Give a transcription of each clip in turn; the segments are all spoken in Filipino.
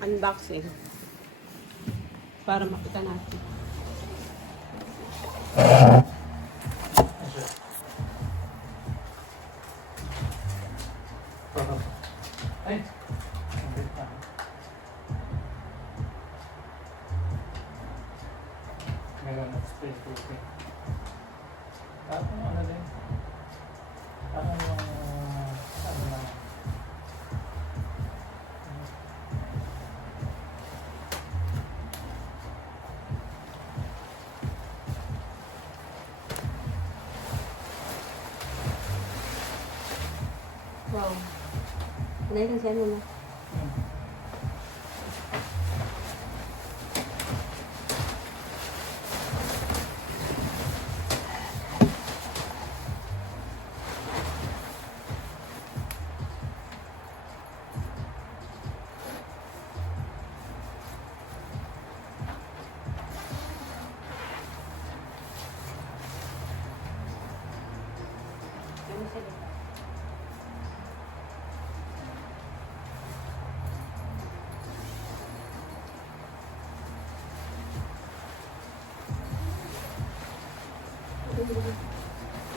unboxing para makita natin. Ay! Meron na space cooking. Tapos ano din? Parang yung ano na. Wow. Ano yung siya mo?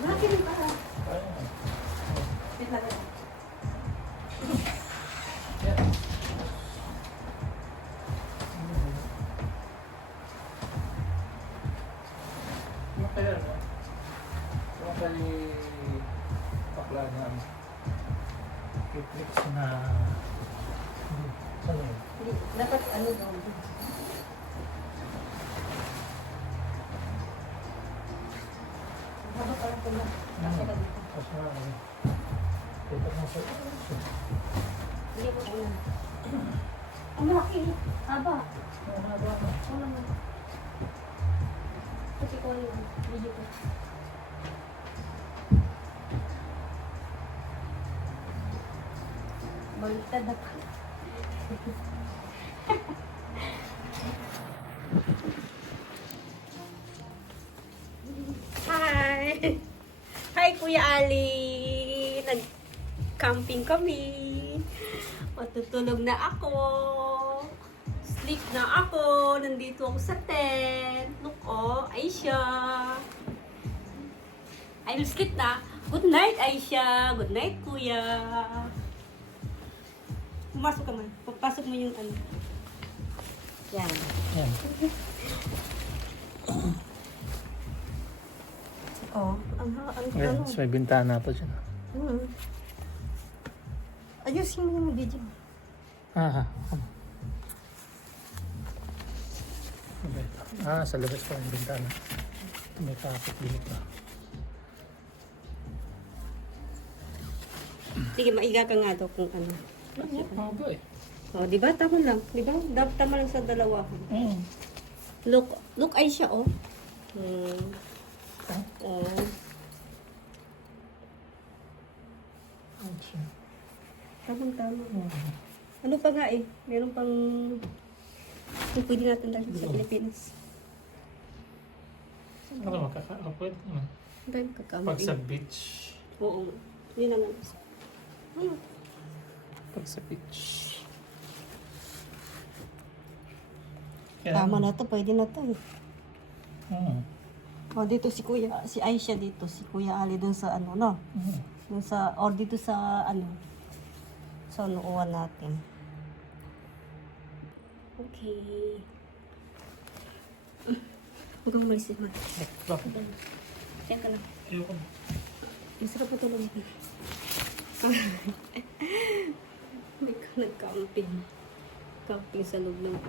Bakit ba? Wait lang. Yeah. Yung kaya no? Yung kaya bakla na Netflix na ano yun? Dapat ano daw? Haba parang pula. Kasi ka dito. Kasi nga ano, dito mo sa Hindi mo alam. Ang malaki. Haba. ano ba? Wala mo. Kasi ko yung video ko. Baliktad ako. Hi! Hi, Kuya Ali! Nag-camping kami. Matutulog na ako. Sleep na ako. Nandito ako sa tent. Look, oh, Aisha. I will sleep na. Good night, Aisha. Good night, Kuya. Pumasok ka man. Papasok mo yung ano. Yan. Yan. Oh, ang Ayan, ano. may bintana pa dyan. Ayusin mo yung video. Ah, okay. Sa labas pa yung bintana. May kapit din ito. Sige, maiga ka nga daw kung ano. Maba eh. Oh, di ba? Tama lang. Di ba? Tama lang sa dalawa. Look, Aisha, oh. Oh. Tama. Ano pa nga eh? Meron pang yung pwede natin dahil sa Pilipinas. Ano makaka-upload naman? Dahil kakamali. Pag sa beach. Oo. Yun lang. Ano? Pag sa beach. Tama na to. Pwede na to eh. O, dito si Kuya, si Aisha dito, si Kuya Ali dun sa ano, no? Dun sa, or dito sa ano, sa unuuan natin. Okay. Huwag kang umalis naman. Bakit? Kaya ka lang. Ayoko. Masarap po tulog. May ka nag-camping. Camping sa loob ng